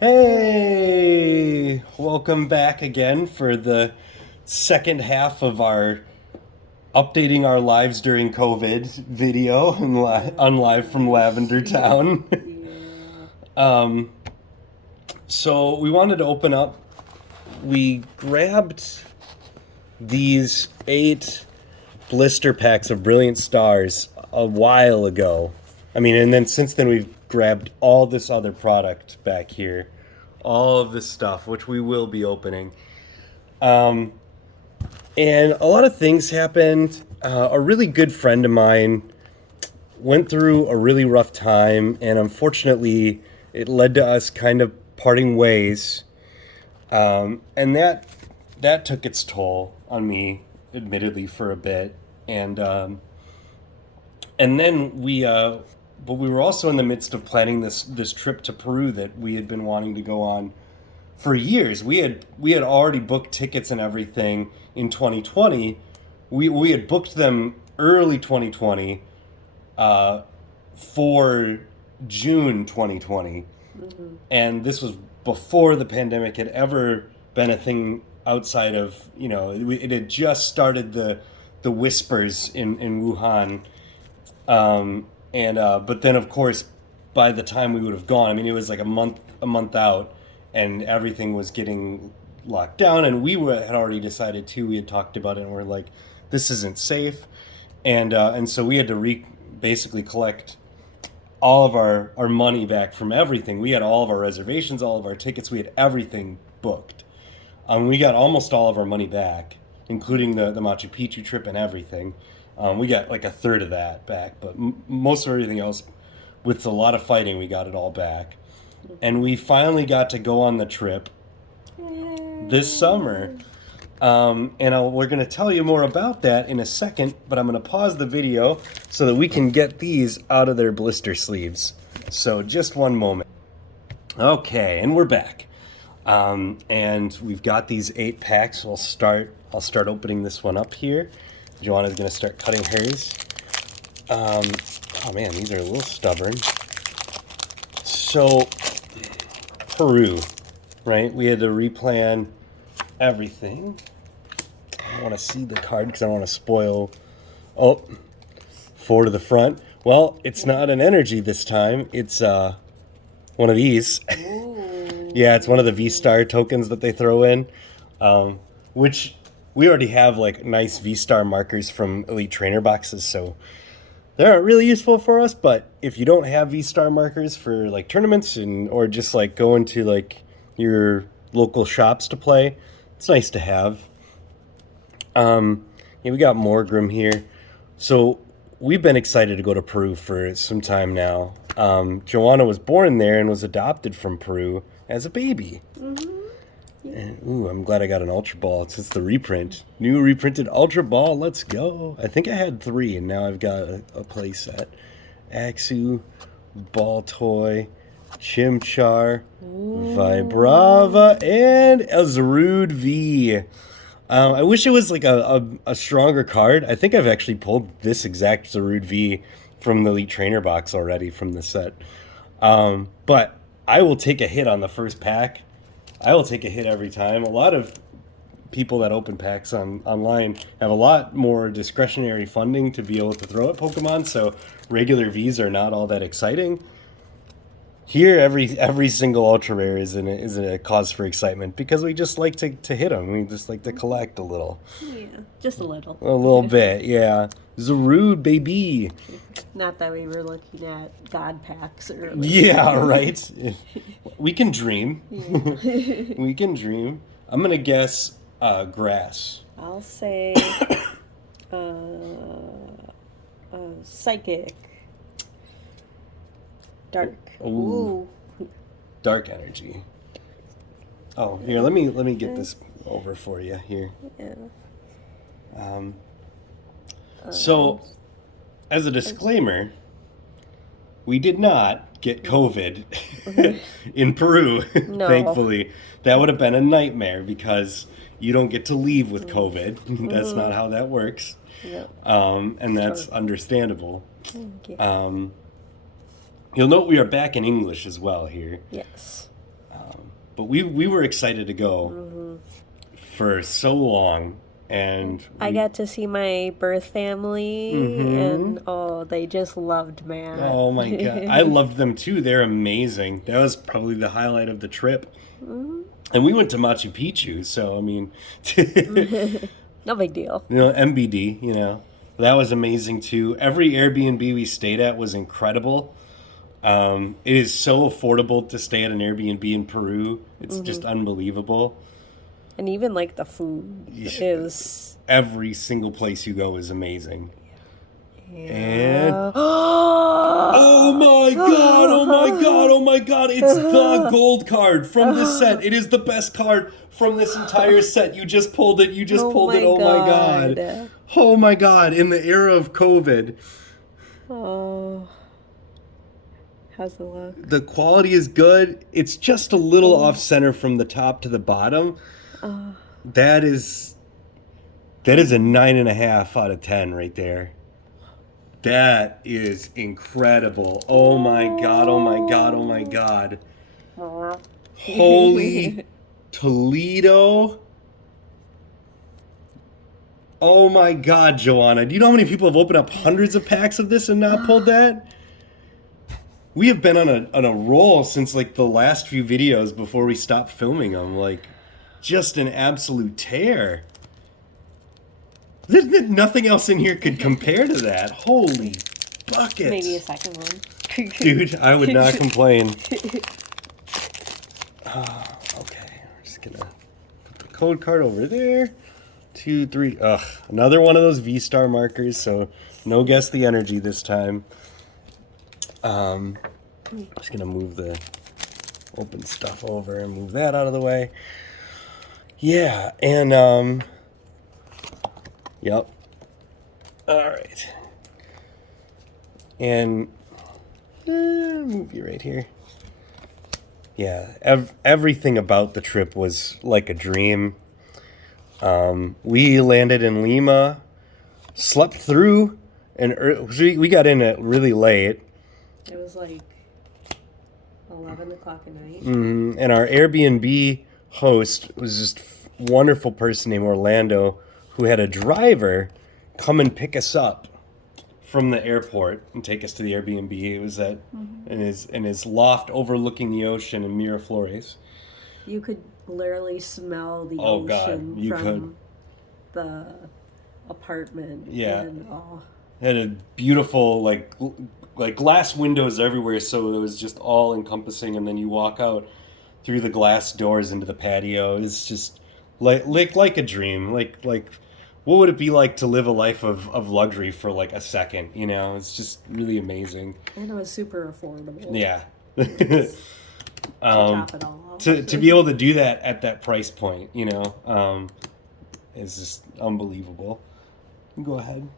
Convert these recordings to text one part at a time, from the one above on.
Hey, welcome back again for the second half of our updating our lives during COVID video and on live from Lavender Town. Yeah. um, so we wanted to open up. We grabbed these 8 blister packs of Brilliant Stars a while ago. I mean, and then since then we've grabbed all this other product back here, all of this stuff, which we will be opening. Um, and a lot of things happened. A really good friend of mine went through a really rough time, and unfortunately, it led to us kind of parting ways. And that took its toll on me, admittedly, for a bit. And then but we were also in the midst of planning this trip to Peru that we had been wanting to go on for years. We had already booked tickets and everything in 2020. We had booked them early 2020 for June 2020, and this was before the pandemic had ever been a thing outside of it had just started the whispers in Wuhan, and but then of course by the time we would have gone, I mean it was like a month out, and everything was getting locked down, and had already decided too. We had talked about it, and we're like, this isn't safe, and so we had to basically collect all of our money back from everything. We had all of our reservations, all of our tickets, we had everything booked. We got almost all of our money back, including the Machu Picchu trip and everything. We got like a third of that back, but most of everything else, with a lot of fighting, we got it all back. And we finally got to go on the trip this summer. We're going to tell you more about that in a second, but I'm going to pause the video so that we can get these out of their blister sleeves. So just one moment. Okay, and we're back. And we've got these 8 packs. I'll start opening this one up here. Joanna's going to start cutting hers. Oh man, these are a little stubborn. So, Peru, right? We had to replan everything. I want to see the card because I don't want to spoil. Oh, 4 to the front. Well, it's not an energy this time. It's one of these. Yeah, it's one of the V-Star tokens that they throw in, which we already have like nice V-Star markers from Elite Trainer boxes, so they're not really useful for us. But if you don't have V-Star markers for like tournaments or just like going to like your local shops to play, it's nice to have. Yeah, we got Morgrim here. So we've been excited to go to Peru for some time now. Joanna was born there and was adopted from Peru as a baby. And, I'm glad I got an Ultra Ball. It's the reprint. New reprinted Ultra Ball. Let's go. I think I had 3, and now I've got a play set. Axu, Baltoy, Chimchar, Vibrava, and a Zarude V. I wish it was like a stronger card. I think I've actually pulled this exact Zarude V from the Elite Trainer box already from the set. But I will take a hit on the first pack. I will take a hit every time. A lot of people that open packs online have a lot more discretionary funding to be able to throw at Pokemon, so regular Vs are not all that exciting. Here, every single ultra rare is a cause for excitement because we just like to hit them. We just like to collect a little. Yeah, just a little. A little bit, yeah. Zarude, baby. Not that we were looking at God packs or. Yeah, right. We can dream. Yeah. We can dream. I'm gonna guess grass. I'll say psychic. Dark. Ooh. Dark energy. Oh, here, let me get this over for you here. Yeah. So, as a disclaimer, we did not get COVID in Peru, No. thankfully. That would have been a nightmare because you don't get to leave with COVID. That's not how that works. Yep. And that's understandable. Thank you. You'll note we are back in English as well here. Yes. But we were excited to go for so long, and I got to see my birth family, and they just loved Matt. oh my god, I loved them too. They're amazing. That was probably the highlight of the trip. And we went to Machu Picchu, so I mean, No big deal. MBD, that was amazing too. Every Airbnb we stayed at was incredible. It is so affordable to stay at an Airbnb in Peru. It's just unbelievable. And even like the food is Every single place you go is amazing. yeah. And oh my god, oh my god, oh my god, it's the gold card from this set. It is the best card from this entire set. You just pulled it. You just pulled it. Oh my god. Oh my god, in the era of COVID. Oh. How's it look? The quality is good. It's just a little off center from the top to the bottom. That is a 9.5 out of 10 right there. That is incredible. Oh my god, oh my god, oh my god. Holy Toledo. Oh my god, Joanna. Do you know how many people have opened up hundreds of packs of this and not pulled that? We have been on a roll since like the last few videos before we stopped filming them. Like, just an absolute tear. Nothing else in here could compare to that. Holy buckets. Maybe a second one. Dude, I would not complain. Okay, we're just gonna put the code card over there. 2, 3. Another one of those V-Star markers, so no guess the energy this time. I'm just gonna move the open stuff over and move that out of the way. Yeah, and yep. All right, and move you right here. Yeah, everything about the trip was like a dream. We landed in Lima, slept through, and we got in at really late. It was like 11 o'clock at night. And our Airbnb host was just a wonderful person named Orlando, who had a driver come and pick us up from the airport and take us to the Airbnb. It was in his loft overlooking the ocean in Miraflores. You could literally smell the Oh, God, ocean you from could. the apartment. Yeah. And, It had a beautiful like glass windows everywhere, so it was just all encompassing. And then you walk out through the glass doors into the patio. It's just like a dream. Like what would it be like to live a life of luxury for like a second? It's just really amazing. and it was super affordable. Yeah. To top it all off. to be able to do that at that price point, is just unbelievable. Go ahead.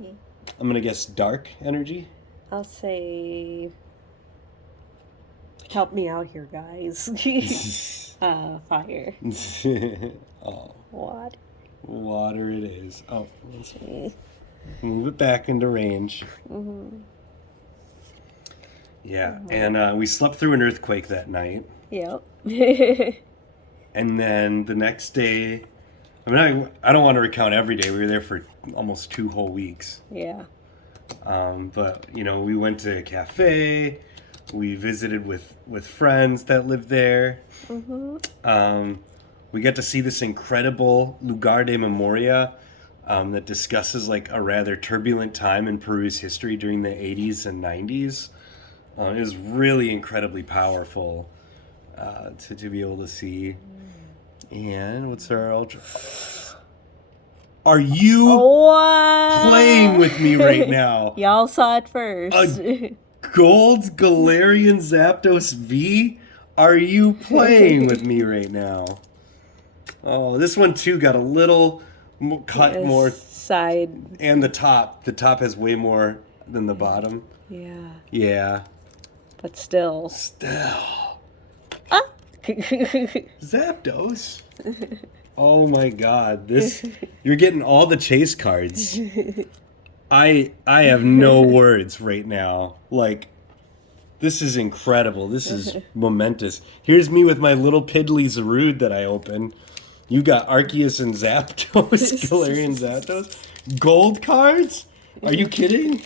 Okay. I'm gonna guess dark energy. I'll say, help me out here, guys. Fire. Oh, Water. it is. Oh, let's move it back into range. Yeah, and we slept through an earthquake that night. Yep. And then the next day, I don't want to recount every day. We were there for almost 2 whole weeks. Yeah. But we went to a cafe. We visited with friends that lived there. We got to see this incredible Lugar de Memoria that discusses like a rather turbulent time in Peru's history during the 80s and 90s. It was really incredibly powerful to be able to see. And what's our ultra? Are you playing with me right now? Y'all saw it first. A gold Galarian Zapdos V? Are you playing with me right now? Oh, this one too got a little cut more side. And the top has way more than the bottom. Yeah. Yeah. But still. Zapdos. Oh my god, you're getting all the chase cards. I have no words right now. Like, This is incredible. This is momentous. Here's me with my little piddly Zarude that I opened. You got Arceus and Zapdos, Galarian Zapdos. Gold cards? Are you kidding?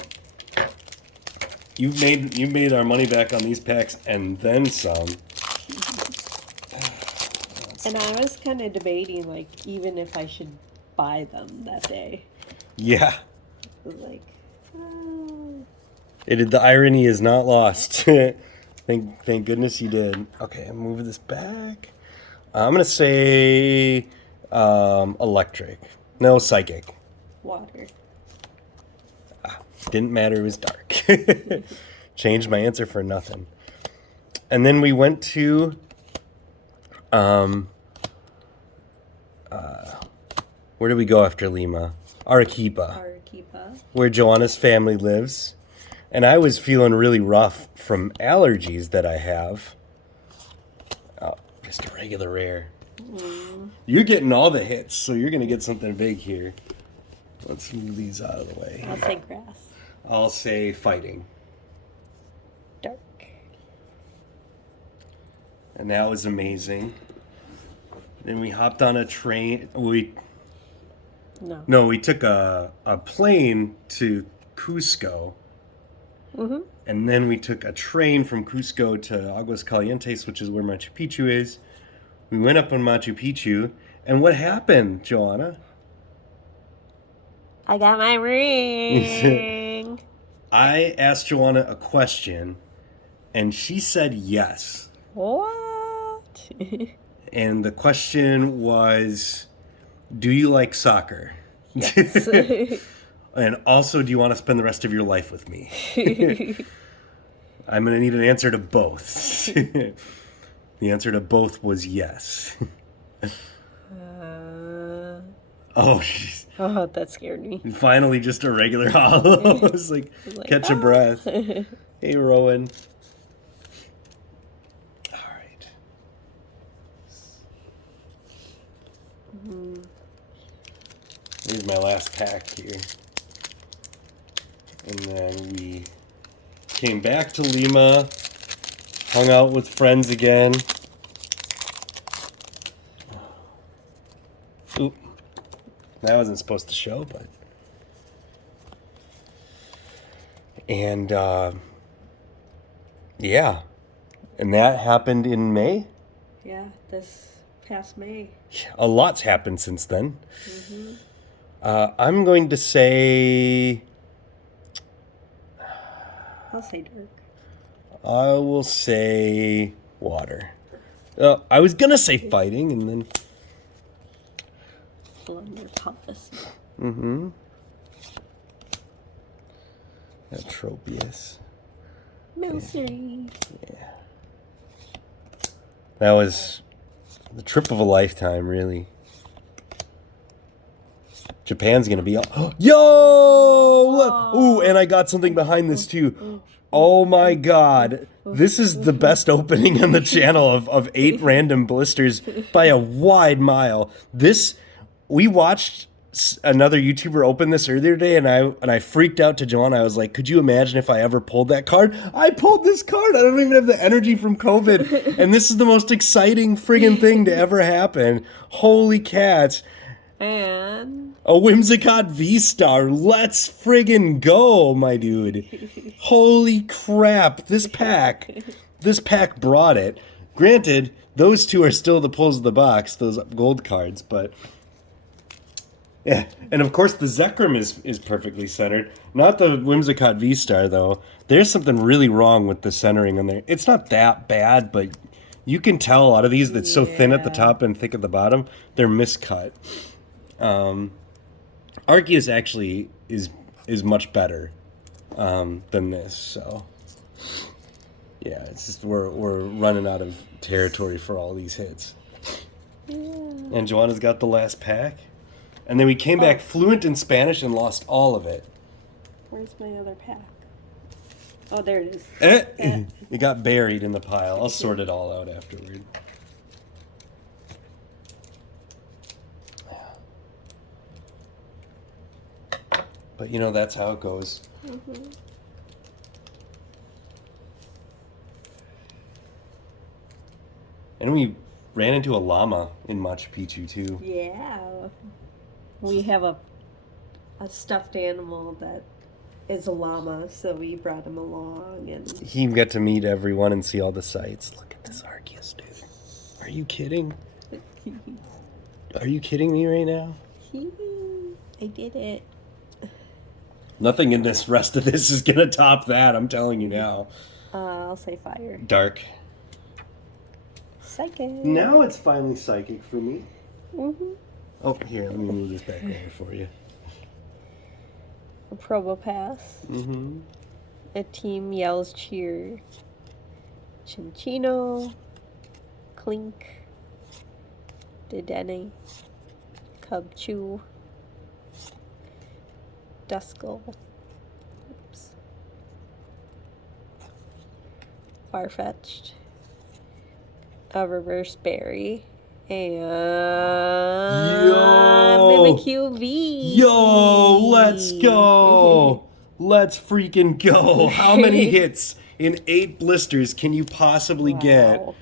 You made our money back on these packs and then some. And I was kind of debating, like, even if I should buy them that day. Yeah. I was like, oh. The irony is not lost. Thank goodness you did. Okay, I'm moving this back. I'm gonna say electric. No, psychic. Water. Didn't matter. It was dark. Changed my answer for nothing. And then we went to where did we go after Lima? Arequipa, where Joanna's family lives. And I was feeling really rough from allergies that I have. Oh, just a regular rare. You're getting all the hits, so you're going to get something big here. Let's move these out of the way. I'll say grass. I'll say fighting. Dark. And that was amazing. Then we hopped on a train. We took a plane to Cusco. Mm-hmm. And then we took a train from Cusco to Aguascalientes, which is where Machu Picchu is. We went up on Machu Picchu. And what happened, Joanna? I got my ring. I asked Joanna a question, and she said yes. What? And the question was, do you like soccer? Yes. And also, do you want to spend the rest of your life with me? I'm going to need an answer to both. The answer to both was yes. Oh, jeez. Oh, that scared me. Finally, just a regular hollow. It's like, catch a breath. Hey, Rowan. All right. Here's my last pack here. And then we came back to Lima, hung out with friends again. Oop. That wasn't supposed to show, but... And, yeah. And that happened in May? Yeah, this past May. A lot's happened since then. Mm-hmm. I'm going to say... I'll say dark. I will say water. I was going to say fighting, and then... Flunderpuss. Mm-hmm. Atropius. Milcery. Yeah. That was the trip of a lifetime, really. Japan's gonna be all... Yo! Look! Ooh, and I got something behind this too. Oh my god. This is the best opening on the channel of 8 random blisters by a wide mile. We watched another YouTuber open this earlier today, and I freaked out to Joanna. I was like, could you imagine if I ever pulled that card? I pulled this card. I don't even have the energy from COVID. And this is the most exciting friggin' thing to ever happen. Holy cats. And a Whimsicott V-Star. Let's friggin' go, my dude. Holy crap. This pack brought it. Granted, those two are still the pulls of the box, those gold cards, but... Yeah, and of course the Zekrom is perfectly centered. Not the Whimsicott V-Star, though. There's something really wrong with the centering on there. It's not that bad, but you can tell a lot of these that's so thin at the top and thick at the bottom, they're miscut. Arceus actually is much better than this, so... Yeah, it's just we're running out of territory for all these hits. Yeah. And Joanna's got the last pack. And then we came back fluent in Spanish and lost all of it. Where's my other pack? Oh, there it is. It got buried in the pile. I'll sort it all out afterward. But, that's how it goes. Mm-hmm. And we ran into a llama in Machu Picchu too. Yeah. We have a stuffed animal that is a llama, so we brought him along, and He got to meet everyone and see all the sights. Look at this Arceus, dude. Are you kidding? Are you kidding me right now? I did it. Nothing in this rest of this is gonna top that, I'm telling you now. I'll say fire. Dark. Psychic. Now it's finally psychic for me. Mm-hmm. Oh, here, let me move this back over for you. A Probopass. Mm-hmm. A team yells cheer. Chinchino. Clink. Dedenne. Cubchoo. Duskull. Oops. Farfetch'd. A reverse berry. And Mimikyu V. Yo, let's go! Let's freaking go! How many hits in 8 blisters can you possibly get? Wow.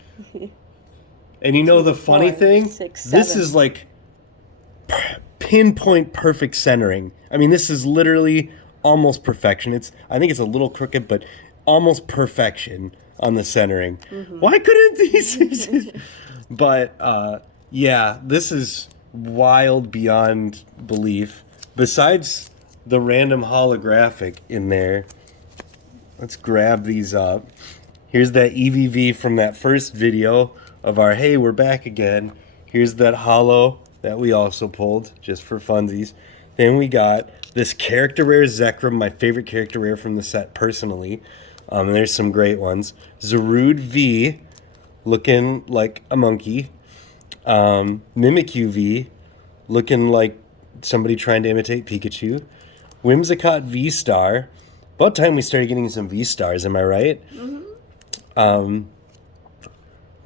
And you know 2, the funny 4, thing? 6, This 7. is like pinpoint perfect centering. I mean, this is literally almost perfection. I think it's a little crooked, but almost perfection on the centering. Why couldn't these? But yeah, this is wild beyond belief. Besides the random holographic in there, let's grab these up. Here's that EVV from that first video of our hey, we're back again. Here's that holo that we also pulled just for funsies. Then we got this character rare Zekrom, my favorite character rare from the set personally. And there's some great ones. Zarude V, looking like a monkey. Mimikyu V, looking like somebody trying to imitate Pikachu. Whimsicott V-Star. About time we started getting some V-Stars, am I right? Mm-hmm.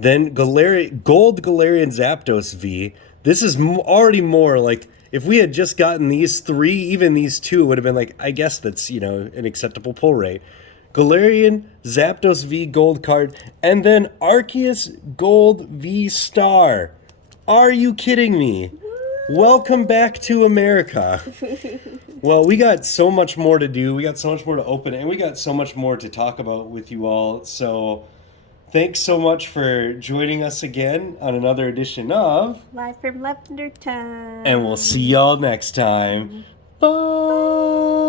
Then Gold Galarian Zapdos V. This is already more like, if we had just gotten these 3, even these 2, it would have been like, I guess that's, an acceptable pull rate. Galarian Zapdos V Gold card, and then Arceus Gold V Star. Are you kidding me? Welcome back to America. Well, we got so much more to do. We got so much more to open, and we got so much more to talk about with you all. So thanks so much for joining us again on another edition of Live from Lavender Town. And we'll see y'all next time. Bye.